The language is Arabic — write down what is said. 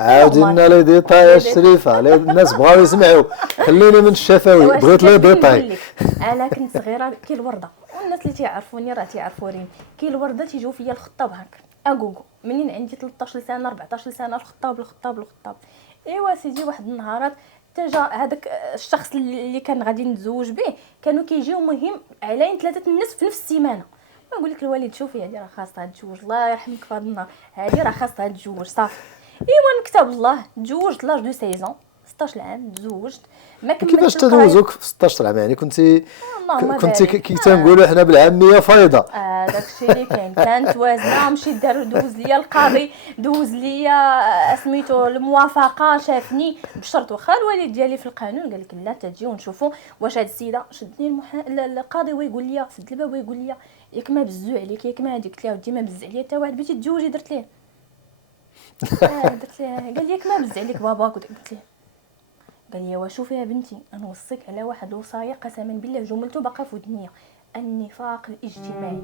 عاودنا لي ديتاي يا شريفه، الناس بغاو يسمعوا. خليني من الشفاوي، بغيت لي ديتاي. انا كنت صغيره كي الورده، والناس اللي تيعرفوني راه تيعرفوني، كي الورده تيجيو فيا الخطاب هكا اغوغو منين عندي 13 سنه 14 سنه، الخطاب. ايوا سيدي واحد النهارات تجا هذاك الشخص اللي كان غادي نتزوج به، كانوا كيجيو مهم على 3 الناس في نفس السيمانه. نقول لك الوالد شوفي هذه راه خاصها تتزوج، الله يرحمك في هذا النهار، هذه راه خاصها تتزوج صافي. ايوا نكتب الله تزوجت لاج دو 16 16 عام تزوجت، ما كملتش. كيفاش تدوزوك في 16 عام؟ يعني كنتي اللهم كنتي بارك. كي تنقولوا حنا بالعاميه فايضه. داكشي اللي كانت وازنه، مشيت دار دوز ليا القاضي، دوز ليا سميتو الموافقه، شافني بشرط واخا الوالد ديالي في القانون قال لك لا تجيو ونشوفوا واش هاد السيده. شدني القاضي ويقول لي سد الباب ويقول لي ياك ما بزو عليك، ياك ما هذيك. قلت له ودي ما بز عليا حتى واحد، بغيتي تزوجي درت ليه درت ليه. قال لي ياك ما بز عليك باباك. قلت ليه، قال لي وشوفي يا بنتي نوصيك على واحد الوصايه قسما بالله جملته باقا في ودنيا، النفاق الاجتماعي.